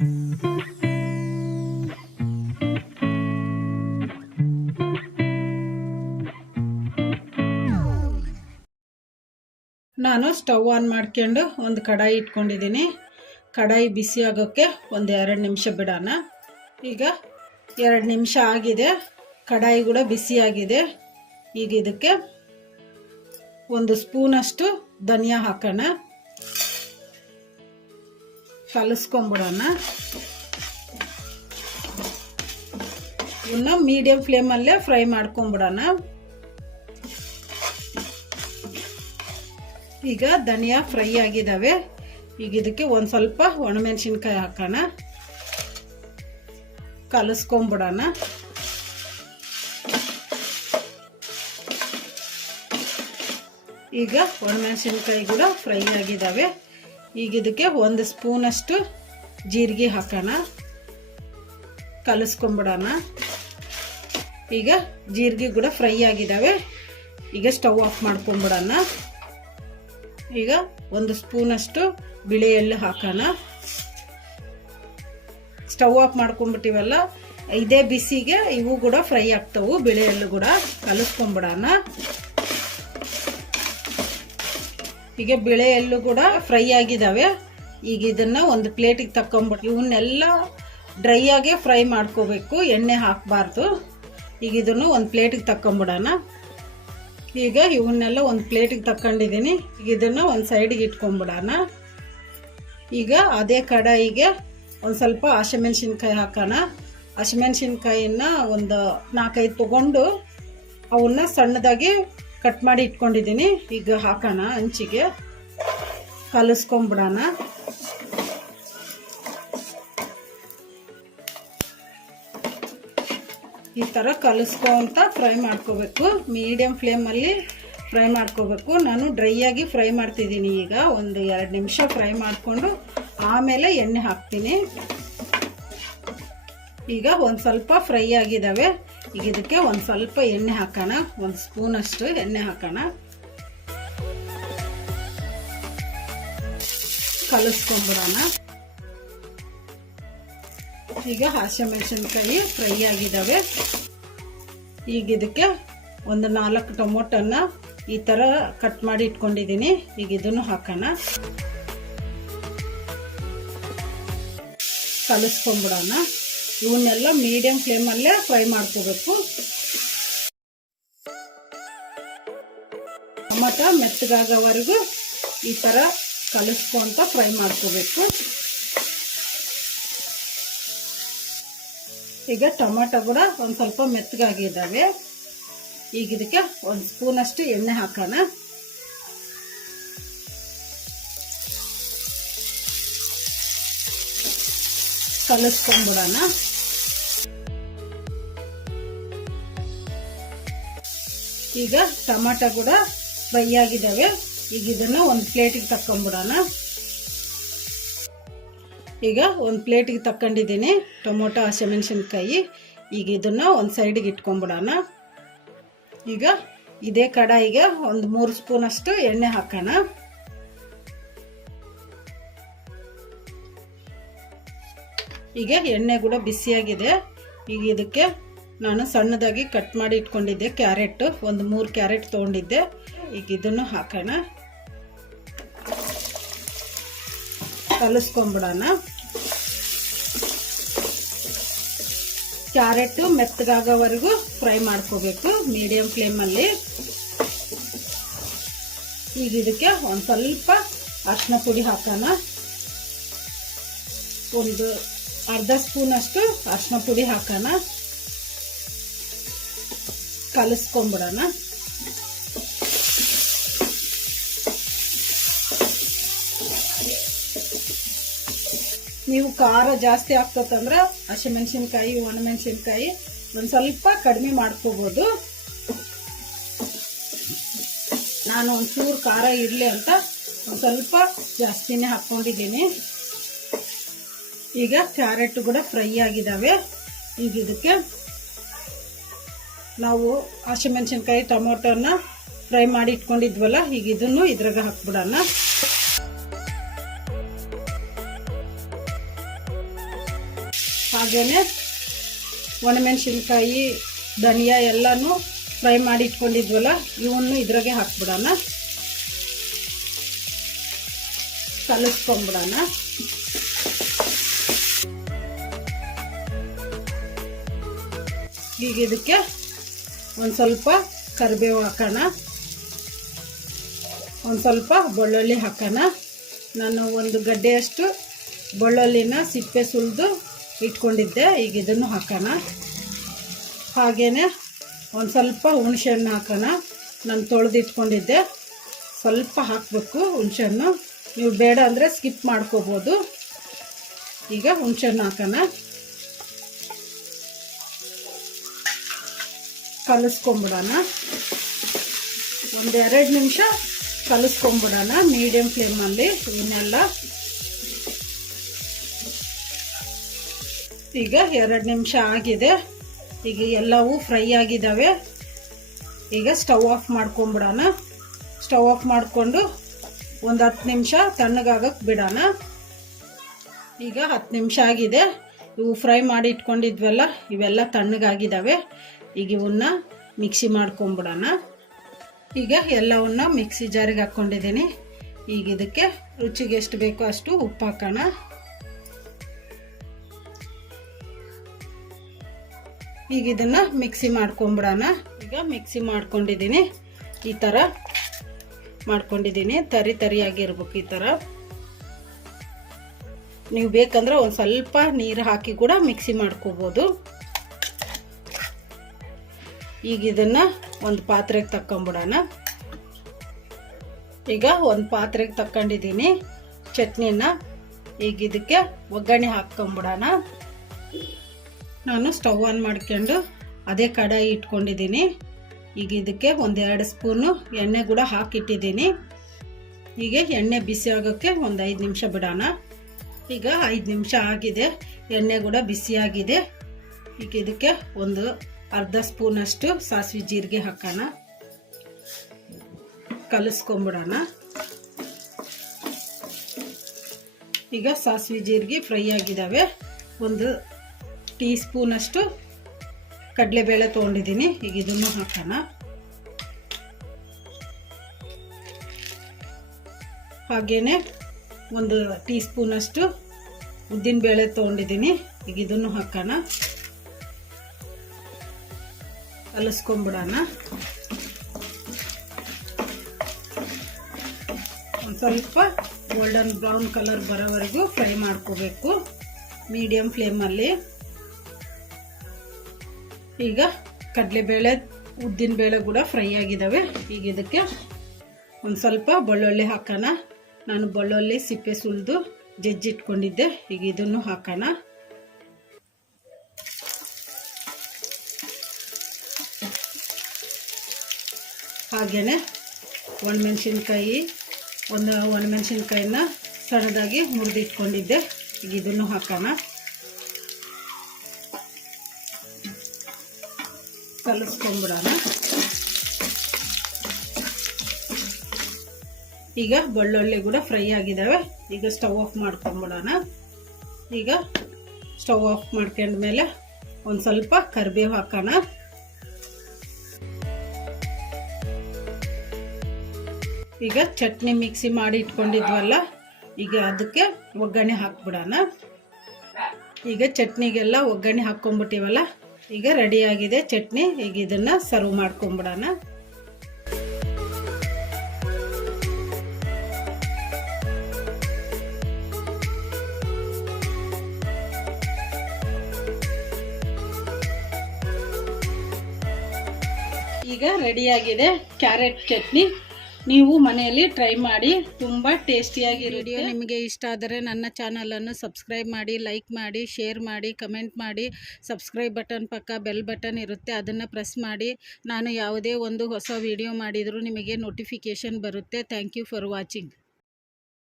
ನಾನು stove on ಮಾಡ್ಕೊಂಡು ಒಂದು ಕಡಾಯಿ ಇಟ್ಕೊಂಡಿದ್ದೀನಿ. ಕಡಾಯಿ ಬಿಸಿ ಆಗೋಕ್ಕೆ ಒಂದು ಎರಡು ನಿಮಿಷ ಬಿಡೋಣ. ಈಗ ಎರಡು ನಿಮಿಷ ಆಗಿದೆ. ಕಡಾಯಿ ಕೂಡ ಬಿಸಿಯಾಗಿದೆ ಈಗ ಇದಕ್ಕೆ ಒಂದು ಸ್ಪೂನಷ್ಟು ಧನಿಯಾ ಹಾಕೋಣ. ಕಲಿಸ್ಕೊಂಬಿಡೋಣ. ಇನ್ನು ಮೀಡಿಯಂ ಫ್ಲೇಮಲ್ಲೇ ಫ್ರೈ ಮಾಡ್ಕೊಂಬಿಡೋಣ. ಈಗ ಧನಿಯಾ ಫ್ರೈ ಆಗಿದ್ದಾವೆ. ಈಗ ಇದಕ್ಕೆ ಒಂದು ಸ್ವಲ್ಪ ಒಣಮೆಣಸಿನ್ಕಾಯಿ ಹಾಕೋಣ. ಕಲಿಸ್ಕೊಂಬಿಡೋಣ. ಈಗ ಒಣಮೆಣಸಿನ್ಕಾಯಿ ಕೂಡ ಫ್ರೈ ಆಗಿದ್ದಾವೆ. ಈಗ ಇದಕ್ಕೆ ಒಂದು ಸ್ಪೂನಷ್ಟು ಜೀರಿಗೆ ಹಾಕೋಣ. ಕಲಿಸ್ಕೊಂಬಿಡೋಣ. ಈಗ ಜೀರಿಗೆ ಕೂಡ ಫ್ರೈ ಆಗಿದ್ದಾವೆ. ಈಗ ಸ್ಟವ್ ಆಫ್ ಮಾಡ್ಕೊಂಬಿಡೋಣ. ಈಗ ಒಂದು ಸ್ಪೂನಷ್ಟು ಬಿಳಿ ಎಳ್ಳು ಹಾಕೋಣ. ಸ್ಟವ್ ಆಫ್ ಮಾಡ್ಕೊಂಡ್ಬಿಟ್ಟಿವಲ್ಲ ಇದೇ ಬಿಸಿಗೆ ಇವು ಕೂಡ ಫ್ರೈ ಆಗ್ತಾವು. ಬಿಳಿ ಎಳ್ಳು ಕೂಡ ಕಲಿಸ್ಕೊಂಬಿಡೋಣ. ಈಗ ಬಿಳೆ ಎಳ್ಳು ಕೂಡ ಫ್ರೈ ಆಗಿದ್ದಾವೆ ಈಗ ಇದನ್ನ ಒಂದು ಪ್ಲೇಟಿಗೆ ತಕ್ಕೊಂಬಿಟ್ಟು ಇವನ್ನೆಲ್ಲ ಡ್ರೈ ಆಗೇ ಫ್ರೈ ಮಾಡ್ಕೋಬೇಕು, ಎಣ್ಣೆ ಹಾಕಬಾರ್ದು. ಈಗ ಇದನ್ನು ಒಂದು ಪ್ಲೇಟಿಗೆ ತಕೊಂಬಿಡೋಣ ಈಗ ಇವನ್ನೆಲ್ಲ ಒಂದು ಪ್ಲೇಟಿಗೆ ತಕ್ಕೊಂಡಿದ್ದೀನಿ. ಈಗ ಇದನ್ನು ಒಂದು ಸೈಡಿಗೆ ಇಟ್ಕೊಂಬಿಡೋಣ. ಈಗ ಅದೇ ಕಡಾಯಿಗೆ ಒಂದು ಸ್ವಲ್ಪ ಹಸಿಮೆಣ್ಸಿನ್ಕಾಯಿ ಹಾಕೋಣ. ಹಸಿಮೆಣ್ಸಿನ್ಕಾಯಿನ ಒಂದು ನಾಲ್ಕೈದು ತೊಗೊಂಡು ಅವನ್ನ ಸಣ್ಣದಾಗಿ ಕಟ್ ಮಾಡಿ ಇಟ್ಕೊಂಡಿದ್ದೀನಿ. ಈಗ ಹಾಕೋಣ ಹಂಚಿಗೆ ಕಲಸ್ಕೊಂಬಿಡೋಣ. ಈ ಥರ ಕಲಿಸ್ಕೊಂತ ಫ್ರೈ ಮಾಡ್ಕೋಬೇಕು. ಮೀಡಿಯಮ್ ಫ್ಲೇಮಲ್ಲಿ ಫ್ರೈ ಮಾಡ್ಕೋಬೇಕು. ನಾನು ಡ್ರೈ ಆಗಿ ಫ್ರೈ ಮಾಡ್ತಿದ್ದೀನಿ ಈಗ. ಒಂದು ಎರಡು ನಿಮಿಷ ಫ್ರೈ ಮಾಡಿಕೊಂಡು ಆಮೇಲೆ ಎಣ್ಣೆ ಹಾಕ್ತೀನಿ. ಈಗ ಒಂದು ಸ್ವಲ್ಪ ಫ್ರೈ ಆಗಿದ್ದಾವೆ ಈಗ ಇದಕ್ಕೆ ಒಂದು ಸ್ವಲ್ಪ ಎಣ್ಣೆ ಹಾಕೋಣ, ಒಂದು ಸ್ಪೂನಷ್ಟು ಎಣ್ಣೆ ಹಾಕೋಣ. ಕಲಿಸ್ಕೊಂಬಿಡೋಣ ಈಗ ಹಸಿಮೆಣಸಿನ್ಕಾಯಿ ಫ್ರೈ ಆಗಿದ್ದಾವೆ ಈಗ ಇದಕ್ಕೆ ಒಂದು ನಾಲ್ಕು ಟೊಮೊಟೊನ ಈ ಥರ ಕಟ್ ಮಾಡಿ ಇಟ್ಕೊಂಡಿದ್ದೀನಿ ಈಗ ಇದನ್ನು ಹಾಕೋಣ. ಕಲಿಸ್ಕೊಂಬಿಡೋಣ ಇವನ್ನೆಲ್ಲ ಮೀಡಿಯಂ ಫ್ಲೇಮಲ್ಲೇ ಫ್ರೈ ಮಾಡ್ಕೋಬೇಕು. ಟೊಮೊಟೊ ಮೆತ್ತಗಾಗೋವರೆಗೂ ಈ ಥರ ಕಲಿಸ್ಕೊಂತ ಫ್ರೈ ಮಾಡ್ಕೋಬೇಕು. ಈಗ ಟೊಮೆಟೊ ಕೂಡ ಒಂದು ಸ್ವಲ್ಪ ಮೆತ್ತಗಾಗಿದ್ದಾವೆ. ಈಗ ಇದಕ್ಕೆ ಒಂದು ಸ್ಪೂನಷ್ಟು ಎಣ್ಣೆ ಹಾಕೋಣ. ಕಲಿಸ್ಕೊಂಡ್ಬಿಡೋಣ. ಈಗ ಟೊಮಾಟೊ ಕೂಡ ಫ್ರೈ ಆಗಿದ್ದಾವೆ. ಈಗ ಇದನ್ನು ಒಂದು ಪ್ಲೇಟಿಗೆ ತಕ್ಕೊಂಬಿಡೋಣ. ಈಗ ಒಂದು ಪ್ಲೇಟಿಗೆ ತಕ್ಕೊಂಡಿದ್ದೀನಿ ಟೊಮೊಟೊ, ಹಸಿಮೆಣಸಿನ್ಕಾಯಿ. ಈಗ ಇದನ್ನು ಒಂದು ಸೈಡಿಗೆ ಇಟ್ಕೊಂಬಿಡೋಣ. ಈಗ ಇದೇ ಕಡಾಯಿಗೆ ಒಂದು ಮೂರು ಸ್ಪೂನಷ್ಟು ಎಣ್ಣೆ ಹಾಕೋಣ. ಈಗ ಎಣ್ಣೆ ಕೂಡ ಬಿಸಿಯಾಗಿದೆ. ಈಗ ಇದಕ್ಕೆ ನಾನು ಸಣ್ಣದಾಗಿ ಕಟ್ ಮಾಡಿ ಇಟ್ಕೊಂಡಿದ್ದೆ ಕ್ಯಾರೆಟ್. ಒಂದು ಮೂರು ಕ್ಯಾರೆಟ್ ತೊಗೊಂಡಿದ್ದೆ. ಈಗ ಇದನ್ನು ಹಾಕೋಣ. ಕಲಿಸ್ಕೊಂಬಿಡೋಣ. ಕ್ಯಾರೆಟು ಮೆತ್ತಗಾಗೋವರೆಗೂ ಫ್ರೈ ಮಾಡ್ಕೋಬೇಕು ಮೀಡಿಯಂ ಫ್ಲೇಮಲ್ಲಿ. ಈಗ ಇದಕ್ಕೆ ಒಂದು ಸ್ವಲ್ಪ ಅರಿಶಿನ ಪುಡಿ ಹಾಕೋಣ. ಒಂದು ಅರ್ಧ ಸ್ಪೂನಷ್ಟು ಅರ್ಶಿನ ಪುಡಿ ಹಾಕೋಣ. ಕಲಿಸ್ಕೊಂಬಿಡೋಣ ನೀವು ಖಾರ ಜಾಸ್ತಿ ಆಗ್ತದಂದ್ರೆ ಹಸಿಮೆಣಸಿನ್ಕಾಯಿ, ಒಣಮೆಣಸಿನ್ಕಾಯಿ ಒಂದು ಸ್ವಲ್ಪ ಕಡಿಮೆ ಮಾಡ್ಕೋಬೋದು. ನಾನು ಒಂಚೂರು ಖಾರ ಇರಲಿ ಅಂತ ಒಂದು ಸ್ವಲ್ಪ ಜಾಸ್ತಿನೇ ಹಾಕ್ಕೊಂಡಿದ್ದೀನಿ. ಈಗ ಕ್ಯಾರೆಟ್ ಕೂಡ ಫ್ರೈ ಆಗಿದ್ದಾವೆ ಈಗ ಇದಕ್ಕೆ ನಾವು ಹಸಿಮೆಣಸಿನ್ಕಾಯಿ ಟೊಮೊಟೊನ ಫ್ರೈ ಮಾಡಿ ಇಟ್ಕೊಂಡಿದ್ವಲ್ಲ, ಈಗ ಇದನ್ನು ಇದ್ರಾಗ ಹಾಕ್ಬಿಡೋಣ. ಹಾಗೆಯೇ ಒಣಮೆಣಸಿನ್ಕಾಯಿ, ಧನಿಯಾ ಎಲ್ಲನೂ ಫ್ರೈ ಮಾಡಿ ಇಟ್ಕೊಂಡಿದ್ವಲ್ಲ, ಇವನ್ನು ಇದ್ರಾಗೆ ಹಾಕ್ಬಿಡೋಣ. ಕಲಿಸ್ಕೊಂಬಿಡೋಣ. ಈಗ ಇದಕ್ಕೆ ಒಂದು ಸ್ವಲ್ಪ ಕರಿಬೇವು ಹಾಕೋಣ. ಒಂದು ಸ್ವಲ್ಪ ಬೆಳ್ಳುಳ್ಳಿ ಹಾಕೋಣ. ನಾನು ಒಂದು ಗಡ್ಡೆಯಷ್ಟು ಬೆಳ್ಳುಳ್ಳಿನ ಸಿಪ್ಪೆ ಸುಲಿದು ಇಟ್ಕೊಂಡಿದ್ದೆ, ಈಗ ಇದನ್ನು ಹಾಕೋಣ. ಹಾಗೆಯೇ ಒಂದು ಸ್ವಲ್ಪ ಹುಣಸೆಹಣ್ಣು ಹಾಕೋಣ. ನಾನು ತೊಳೆದು ಇಟ್ಕೊಂಡಿದ್ದೆ ಸ್ವಲ್ಪ ಹಾಕಬೇಕು ಹುಣಸೆಹಣ್ಣು. ನೀವು ಬೇಡ ಅಂದರೆ ಸ್ಕಿಪ್ ಮಾಡ್ಕೋಬೋದು. ಈಗ ಹುಣಸೆಹಣ್ಣು ಹಾಕೋಣ. ಕಲಿಸ್ಕೊಂಬಿಡೋಣ. ಒಂದೆರಡು ನಿಮಿಷ ಕಲಿಸ್ಕೊಂಬಿಡೋಣ ಮೀಡಿಯಂ ಫ್ಲೇಮಲ್ಲಿ ಇವನ್ನೆಲ್ಲ ಈಗ ಎರಡು ನಿಮಿಷ ಆಗಿದೆ. ಈಗ ಎಲ್ಲವೂ ಫ್ರೈ ಆಗಿದ್ದಾವೆ. ಈಗ ಸ್ಟವ್ ಆಫ್ ಮಾಡ್ಕೊಂಬಿಡೋಣ. ಸ್ಟವ್ ಆಫ್ ಮಾಡಿಕೊಂಡು ಒಂದು ಹತ್ತು ನಿಮಿಷ ತಣ್ಣಗಾಗಕ್ಕೆ ಬಿಡೋಣ. ಈಗ ಹತ್ತು ನಿಮಿಷ ಆಗಿದೆ. ಇವು ಫ್ರೈ ಮಾಡಿ ಇಟ್ಕೊಂಡಿದ್ವಲ್ಲ, ಇವೆಲ್ಲ ತಣ್ಣಗಾಗಿದ್ದಾವೆ. ಈಗ ಇವನ್ನ ಮಿಕ್ಸಿ ಮಾಡ್ಕೊಂಬಿಡೋಣ. ಈಗ ಎಲ್ಲವನ್ನ ಮಿಕ್ಸಿ ಜಾರಿಗೆ ಹಾಕ್ಕೊಂಡಿದ್ದೀನಿ. ಈಗ ಇದಕ್ಕೆ ರುಚಿಗೆ ಎಷ್ಟು ಬೇಕೋ ಅಷ್ಟು ಉಪ್ಪು ಹಾಕೋಣ. ಈಗ ಇದನ್ನ ಮಿಕ್ಸಿ ಮಾಡ್ಕೊಂಬಿಡೋಣ. ಈಗ ಮಿಕ್ಸಿ ಮಾಡ್ಕೊಂಡಿದ್ದೀನಿ. ಈ ಥರ ಮಾಡ್ಕೊಂಡಿದ್ದೀನಿ. ತರಿ ತರಿಯಾಗಿರ್ಬೇಕು ಈ ಥರ ನೀವು ಬೇಕಂದ್ರೆ ಒಂದು ಸ್ವಲ್ಪ ನೀರು ಹಾಕಿ ಕೂಡ ಮಿಕ್ಸಿ ಮಾಡ್ಕೋಬೋದು. ಈಗ ಇದನ್ನ ಒಂದು ಪಾತ್ರೆಗೆ ತಕ್ಕೊಂಬಿಡೋಣ. ಈಗ ಒಂದು ಪಾತ್ರೆಗೆ ತಕ್ಕೊಂಡಿದ್ದೀನಿ ಚಟ್ನಿನ. ಈಗ ಇದಕ್ಕೆ ಒಗ್ಗರಣೆ ಹಾಕ್ಕೊಂಬಿಡೋಣ. ನಾನು ಸ್ಟವ್ ಆನ್ ಮಾಡ್ಕೊಂಡು ಅದೇ ಕಡಾಯಿ ಇಟ್ಕೊಂಡಿದ್ದೀನಿ. ಈಗ ಇದಕ್ಕೆ ಒಂದೆರಡು ಸ್ಪೂನು ಎಣ್ಣೆ ಕೂಡ ಹಾಕಿಟ್ಟಿದ್ದೀನಿ. ಈಗ ಎಣ್ಣೆ ಬಿಸಿ ಆಗೋಕ್ಕೆ ಒಂದು ಐದು ನಿಮಿಷ ಬಿಡೋಣ. ಈಗ ಐದು ನಿಮಿಷ ಆಗಿದೆ. ಎಣ್ಣೆ ಕೂಡ ಬಿಸಿಯಾಗಿದೆ. ಈಗ ಇದಕ್ಕೆ ಒಂದು ಅರ್ಧ ಸ್ಪೂನಷ್ಟು ಸಾಸಿವೆ ಜೀರಿಗೆ ಹಾಕೋಣ. ಕಲಿಸ್ಕೊಂಬಿಡೋಣ. ಈಗ ಸಾಸಿವೆ ಜೀರಿಗೆ ಫ್ರೈ ಆಗಿದ್ದಾವೆ. ಒಂದು ಟೀ ಸ್ಪೂನಷ್ಟು ಕಡಲೆಬೇಳೆ ತೊಗೊಂಡಿದ್ದೀನಿ. ಈಗ ಇದನ್ನು ಹಾಕೋಣ. ಹಾಗೇನೆ ಒಂದು ಟೀ ಸ್ಪೂನಷ್ಟು ಉದ್ದಿನಬೇಳೆ ತೊಗೊಂಡಿದ್ದೀನಿ. ಈಗ ಇದನ್ನು ಹಾಕೋಣ. ಕಲಿಸ್ಕೊಂಬಿಡೋಣ. ಒಂದು ಸ್ವಲ್ಪ ಗೋಲ್ಡನ್ ಬ್ರೌನ್ ಕಲರ್ ಬರೋವರೆಗೂ ಫ್ರೈ ಮಾಡ್ಕೋಬೇಕು ಮೀಡಿಯಮ್ ಫ್ಲೇಮಲ್ಲಿ ಈಗ ಕಡಲೆಬೇಳೆ ಉದ್ದಿನಬೇಳೆ ಕೂಡ ಫ್ರೈ ಆಗಿದ್ದಾವೆ ಈಗ ಇದಕ್ಕೆ ಒಂದು ಸ್ವಲ್ಪ ಬೆಳ್ಳುಳ್ಳಿ ಹಾಕೋಣ. ನಾನು ಬೆಳ್ಳುಳ್ಳಿ ಸಿಪ್ಪೆ ಸುಲಿದು ಜಜ್ಜಿಟ್ಕೊಂಡಿದ್ದೆ. ಈಗ ಇದನ್ನು ಹಾಕೋಣ. ಹಾಗೆಯೇ ಒಣಮೆಣ್ಸಿನ್ಕಾಯಿ, ಒಂದು ಒಣಮೆಣ್ಸಿನ್ಕಾಯಿನ ಸಣ್ಣದಾಗಿ ಮುರಿದಿಟ್ಕೊಂಡಿದ್ದೆ. ಈಗ ಇದನ್ನು ಹಾಕೋಣ. ಕಲಿಸ್ಕೊಂಬಿಡೋಣ ಈಗ ಬೆಳ್ಳುಳ್ಳಿ ಕೂಡ ಫ್ರೈ ಆಗಿದ್ದಾವೆ. ಈಗ ಸ್ಟವ್ ಆಫ್ ಮಾಡ್ಕೊಂಬಿಡೋಣ ಈಗ ಸ್ಟವ್ ಆಫ್ ಮಾಡ್ಕೊಂಡ್ಮೇಲೆ ಒಂದು ಸ್ವಲ್ಪ ಕರಿಬೇವು ಹಾಕೋಣ. ಈಗ ಚಟ್ನಿ ಮಿಕ್ಸಿ ಮಾಡಿ ಇಟ್ಕೊಂಡಿದ್ವಲ್ಲ, ಈಗ ಅದಕ್ಕೆ ಒಗ್ಗರಣೆ ಹಾಕ್ಬಿಡೋಣ. ಈಗ ಚಟ್ನಿಗೆಲ್ಲ ಒಗ್ಗರಣೆ ಹಾಕ್ಕೊಂಬಿಟ್ಟಿವಲ್ಲ ಈಗ ರೆಡಿಯಾಗಿದೆ ಚಟ್ನಿ, ಈಗ ಇದನ್ನು ಸರ್ವ್ ಮಾಡ್ಕೊಂಬಿಡೋಣ ಈಗ ರೆಡಿಯಾಗಿದೆ ಕ್ಯಾರೆಟ್ ಚಟ್ನಿ. ನೀವು ಮನೆಯಲ್ಲಿ ಟ್ರೈ ಮಾಡಿ, ತುಂಬ ಟೇಸ್ಟಿಯಾಗಿ ವಿಡಿಯೋ ನಿಮಗೆ ಇಷ್ಟ ಆದರೆ ನನ್ನ ಚಾನಲನ್ನು ಸಬ್ಸ್ಕ್ರೈಬ್ ಮಾಡಿ ಲೈಕ್ ಮಾಡಿ ಶೇರ್ ಮಾಡಿ ಕಮೆಂಟ್ ಮಾಡಿ. ಸಬ್ಸ್ಕ್ರೈಬ್ ಬಟನ್ ಪಕ್ಕ ಬೆಲ್ ಬಟನ್ ಇರುತ್ತೆ. ಅದನ್ನು ಪ್ರೆಸ್ ಮಾಡಿ. ನಾನು ಯಾವುದೇ ಒಂದು ಹೊಸ ವಿಡಿಯೋ ಮಾಡಿದರೂ ನಿಮಗೆ ನೋಟಿಫಿಕೇಷನ್ ಬರುತ್ತೆ. Thank you for watching